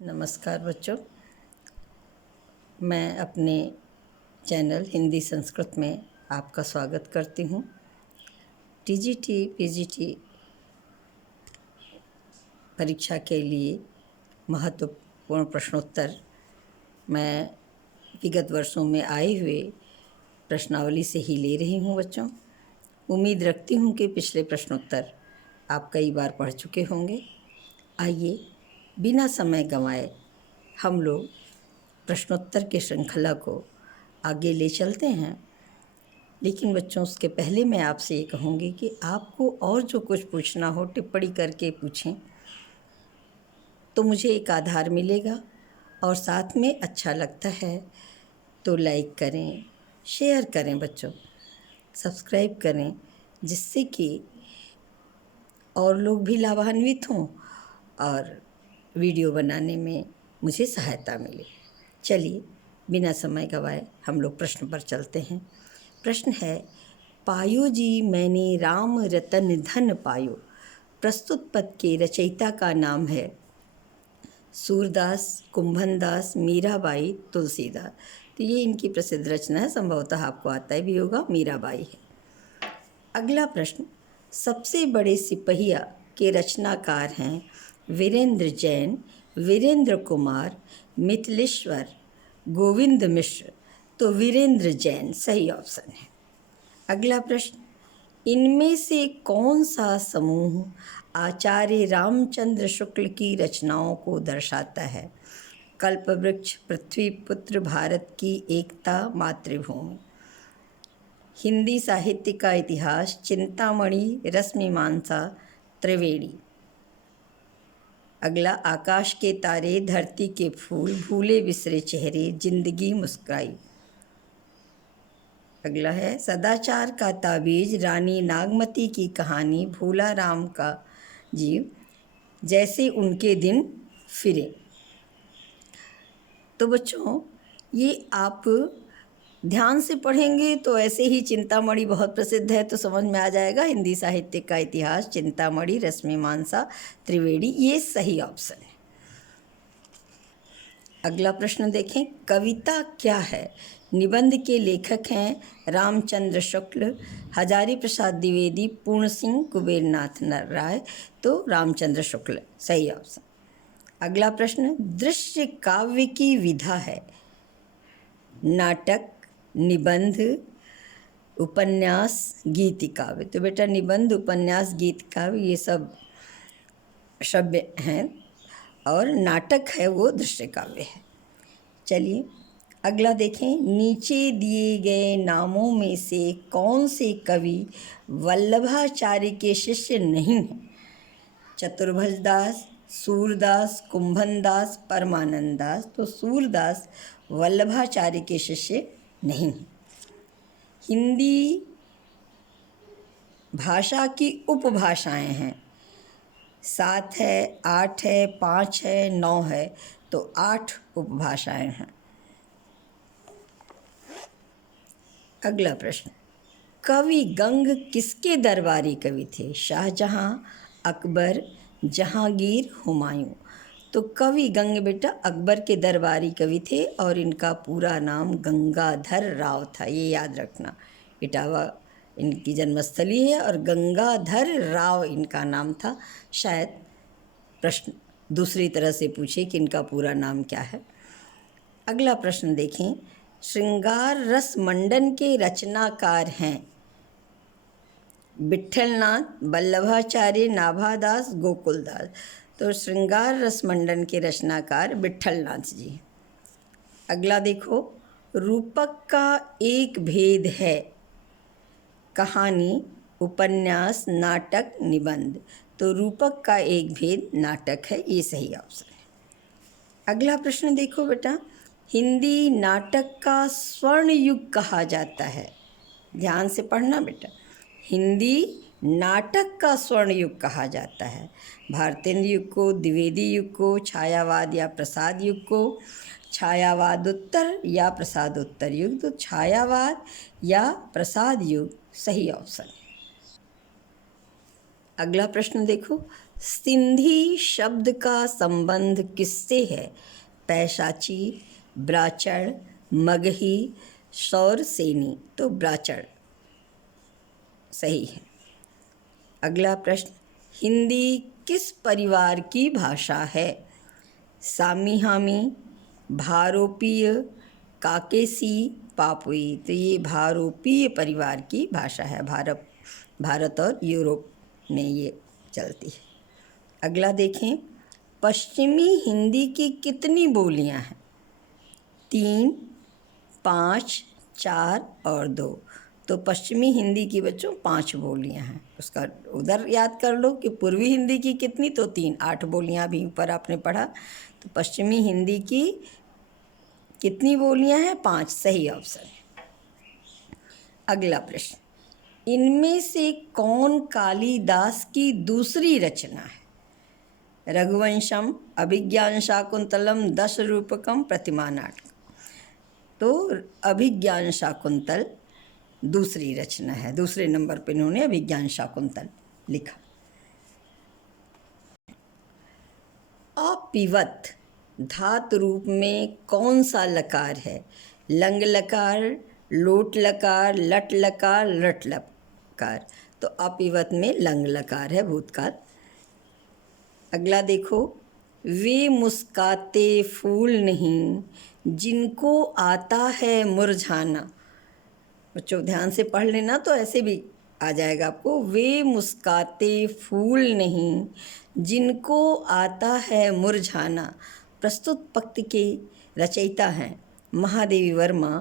नमस्कार बच्चों, मैं अपने चैनल हिंदी संस्कृत में आपका स्वागत करती हूँ। टीजीटी पीजीटी परीक्षा के लिए महत्वपूर्ण प्रश्नोत्तर मैं विगत वर्षों में आए हुए प्रश्नावली से ही ले रही हूँ बच्चों। उम्मीद रखती हूँ कि पिछले प्रश्नोत्तर आप कई बार पढ़ चुके होंगे। आइए बिना समय गंवाए हम लोग प्रश्नोत्तर की श्रृंखला को आगे ले चलते हैं। लेकिन बच्चों, उसके पहले मैं आपसे ये कहूँगी कि आपको और जो कुछ पूछना हो टिप्पणी करके पूछें, तो मुझे एक आधार मिलेगा। और साथ में अच्छा लगता है तो लाइक करें, शेयर करें बच्चों, सब्सक्राइब करें, जिससे कि और लोग भी लाभान्वित हों और वीडियो बनाने में मुझे सहायता मिले। चलिए बिना समय गवाए हम लोग प्रश्न पर चलते हैं। प्रश्न है, पायो जी मैंने राम रतन धन पायो। प्रस्तुत पद के रचयिता का नाम है सूरदास, कुंभनदास, मीराबाई, तुलसीदास। तो ये इनकी प्रसिद्ध रचना है, संभवतः आपको आता भी होगा, मीराबाई है। अगला प्रश्न, सबसे बड़े सिपहिया के रचनाकार हैं वीरेंद्र जैन, वीरेंद्र कुमार, मिथिलेश्वर, गोविंद मिश्र। तो वीरेंद्र जैन सही ऑप्शन है। अगला प्रश्न, इनमें से कौन सा समूह आचार्य रामचंद्र शुक्ल की रचनाओं को दर्शाता है? कल्पवृक्ष, पृथ्वीपुत्र, भारत की एकता, मातृभूमि। हिंदी साहित्य का इतिहास, चिंतामणि, रसमीमांसा, त्रिवेणी। अगला, आकाश के तारे, धरती के फूल, भूले बिसरे चेहरे, जिंदगी मुस्काई। अगला है, सदाचार का ताबीज, रानी नागमती की कहानी, भूला राम का जीव, जैसे उनके दिन फिरे। तो बच्चों, ये आप ध्यान से पढ़ेंगे तो ऐसे ही चिंतामणि बहुत प्रसिद्ध है तो समझ में आ जाएगा। हिंदी साहित्य का इतिहास, चिंतामणि, रश्मिमांसा, त्रिवेणी, ये सही ऑप्शन है। अगला प्रश्न देखें, कविता क्या है? निबंध के लेखक हैं रामचंद्र शुक्ल, हजारी प्रसाद द्विवेदी, पूर्ण सिंह, कुबेरनाथ राय। तो रामचंद्र शुक्ल सही ऑप्शन। अगला प्रश्न, दृश्य काव्य की विधा है नाटक, निबंध, उपन्यास, गीत काव्य। तो बेटा निबंध, उपन्यास, गीत काव्य ये सब शब्द हैं और नाटक है वो दृश्य काव्य है। चलिए अगला देखें, नीचे दिए गए नामों में से कौन से कवि वल्लभाचार्य के शिष्य नहीं हैं? चतुर्भुज दास, सूरदास, कुंभनदास, परमानंद दास। तो सूरदास वल्लभाचार्य के शिष्य नहीं हैं। हिंदी भाषा की उपभाषाएं हैं, 7 है, 8 है, 5 है, 9 है। तो 8 उपभाषाएं हैं। अगला प्रश्न, कवि गंग किसके दरबारी कवि थे? शाहजहां, अकबर, जहांगीर, हुमायूं। तो कवि गंग बेटा अकबर के दरबारी कवि थे और इनका पूरा नाम गंगाधर राव था, ये याद रखना। इटावा इनकी जन्मस्थली है और गंगाधर राव इनका नाम था। शायद प्रश्न दूसरी तरह से पूछे कि इनका पूरा नाम क्या है। अगला प्रश्न देखें, श्रृंगार रस मंडन के रचनाकार हैं विट्ठलनाथ, वल्लभाचार्य, नाभादास, गोकुलदास। तो श्रृंगार रस मंडन के रचनाकार विट्ठलनाथ जी। अगला देखो, रूपक का एक भेद है कहानी, उपन्यास, नाटक, निबंध। तो रूपक का एक भेद नाटक है, ये सही ऑप्शन है। अगला प्रश्न देखो बेटा, हिंदी नाटक का स्वर्ण युग कहा जाता है। ध्यान से पढ़ना बेटा, हिंदी नाटक का स्वर्ण युग कहा जाता है। भारतेंद्र युग को, द्विवेदी युग को, छायावाद या प्रसाद युग को, छायावादोत्तर या प्रसादोत्तर युग। तो छायावाद या प्रसाद युग सही ऑप्शन है। अगला प्रश्न देखो, सिंधी शब्द का संबंध किससे है? पैशाची, ब्राचड़, मगही, सौरसेनी। तो ब्राचड़ सही है। अगला प्रश्न, हिंदी किस परिवार की भाषा है? सामीहामी, भारोपीय, काकेसी, पापुई। तो ये भारोपीय परिवार की भाषा है। भारत और यूरोप में ये चलती है। अगला देखें, पश्चिमी हिंदी की कितनी बोलियां हैं? 3, 5, 4 और 2। तो पश्चिमी हिंदी की बच्चों 5 बोलियां हैं। उसका उधर याद कर लो कि पूर्वी हिंदी की कितनी, तो 3, 8 बोलियां भी ऊपर आपने पढ़ा। तो पश्चिमी हिंदी की कितनी बोलियां हैं? 5 सही ऑप्शन है। अगला प्रश्न, इनमें से कौन कालिदास की दूसरी रचना है? रघुवंशम, अभिज्ञान शाकुंतलम, दश रूपकम, प्रतिमा नाटकम। तो अभिज्ञान शाकुंतल दूसरी रचना है। दूसरे नंबर पर इन्होंने अभिज्ञान शाकुंतल लिखा। अपिवत धातु रूप में कौन सा लकार है? लंग लकार, लोट लकार, लट लकार, रट लकार। तो अपिवत में लंग लकार है, भूतकाल। अगला देखो, वे मुस्काते फूल नहीं जिनको आता है मुरझाना। बच्चों ध्यान से पढ़ लेना तो ऐसे भी आ जाएगा आपको। वे मुस्काते फूल नहीं जिनको आता है मुरझाना। प्रस्तुत पंक्ति के रचयिता हैं महादेवी वर्मा,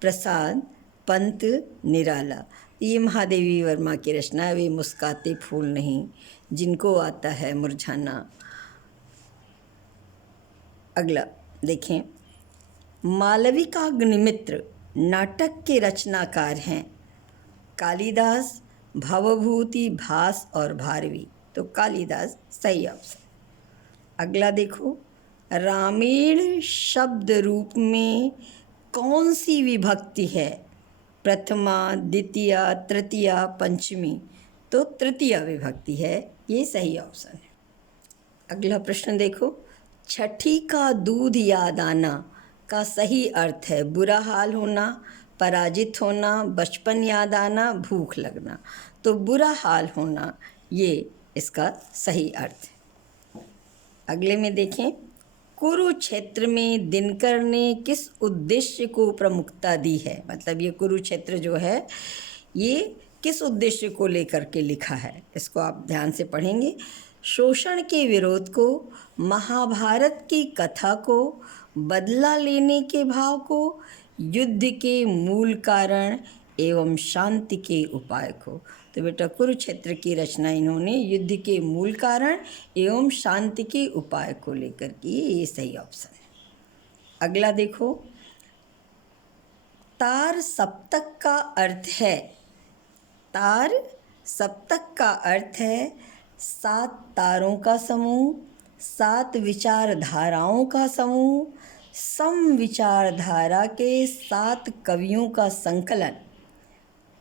प्रसाद, पंत, निराला। ये महादेवी वर्मा की रचना है, वे मुस्काते फूल नहीं जिनको आता है मुरझाना। अगला देखें, मालविकाग्निमित्र नाटक के रचनाकार हैं कालिदास, भवभूति, भास और भारवी। तो कालिदास सही ऑप्शन। अगला देखो, रामेण शब्द रूप में कौन सी विभक्ति है? प्रथमा, द्वितीया, तृतीया, पंचमी। तो तृतीया विभक्ति है, ये सही ऑप्शन है। अगला प्रश्न देखो, छठी का दूध याद आना का सही अर्थ है बुरा हाल होना, पराजित होना, बचपन याद आना, भूख लगना। तो बुरा हाल होना ये इसका सही अर्थ है। अगले में देखें, कुरुक्षेत्र में दिनकर ने किस उद्देश्य को प्रमुखता दी है? मतलब ये कुरुक्षेत्र जो है ये किस उद्देश्य को लेकर के लिखा है? इसको आप ध्यान से पढ़ेंगे। शोषण के विरोध को, महाभारत की कथा को, बदला लेने के भाव को, युद्ध के मूल कारण एवं शांति के उपाय को। तो बेटा कुरुक्षेत्र की रचना इन्होंने युद्ध के मूल कारण एवं शांति के उपाय को लेकर की, ये सही ऑप्शन है। अगला देखो, तार सप्तक का अर्थ है, तार सप्तक का अर्थ है 7 तारों का समूह, 7 विचारधाराओं का समूह, सम विचारधारा के 7 कवियों का संकलन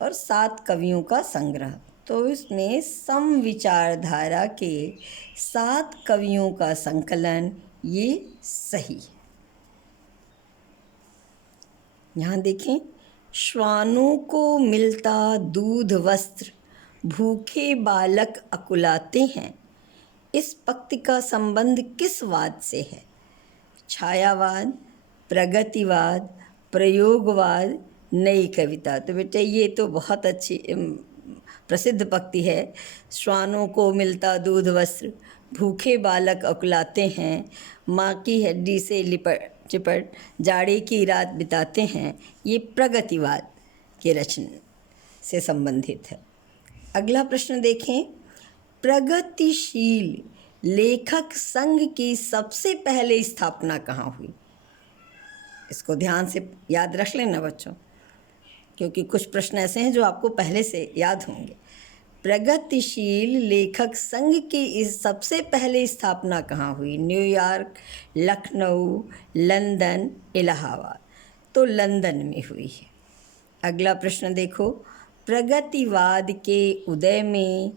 और 7 कवियों का संग्रह। तो इसमें सम विचारधारा के 7 कवियों का संकलन ये सही है। यहाँ देखें, श्वानों को मिलता दूध वस्त्र, भूखे बालक अकुलाते हैं। इस पंक्ति का संबंध किस वाद से है? छायावाद, प्रगतिवाद, प्रयोगवाद, नई कविता। तो बेटा ये तो बहुत अच्छी प्रसिद्ध पंक्ति है। श्वानों को मिलता दूध वस्त्र, भूखे बालक अकुलाते हैं, माँ की हड्डी से लिपट चिपट जाड़े की रात बिताते हैं। ये प्रगतिवाद के रचना से संबंधित है। अगला प्रश्न देखें, प्रगतिशील लेखक संघ की सबसे पहले स्थापना कहाँ हुई? इसको ध्यान से याद रख लेना बच्चों, क्योंकि कुछ प्रश्न ऐसे हैं जो आपको पहले से याद होंगे। प्रगतिशील लेखक संघ की इस सबसे पहले स्थापना कहाँ हुई? New York, Lucknow, London, Allahabad. तो लंदन में हुई है। अगला प्रश्न देखो, प्रगतिवाद के उदय में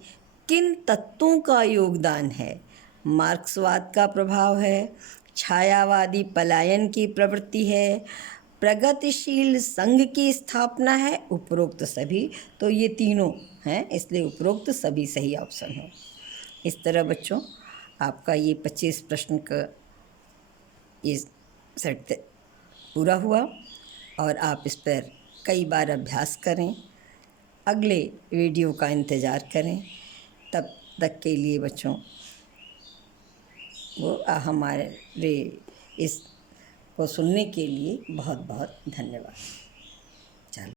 किन तत्वों का योगदान है? मार्क्सवाद का प्रभाव है, छायावादी पलायन की प्रवृत्ति है, प्रगतिशील संघ की स्थापना है, उपरोक्त सभी। तो ये तीनों हैं, इसलिए उपरोक्त सभी सही ऑप्शन है। इस तरह बच्चों आपका ये 25 प्रश्न का ये सेट पूरा हुआ और आप इस पर कई बार अभ्यास करें। अगले वीडियो का इंतज़ार करें। तब तक के लिए बच्चों वो हमारे इस को सुनने के लिए बहुत बहुत धन्यवाद।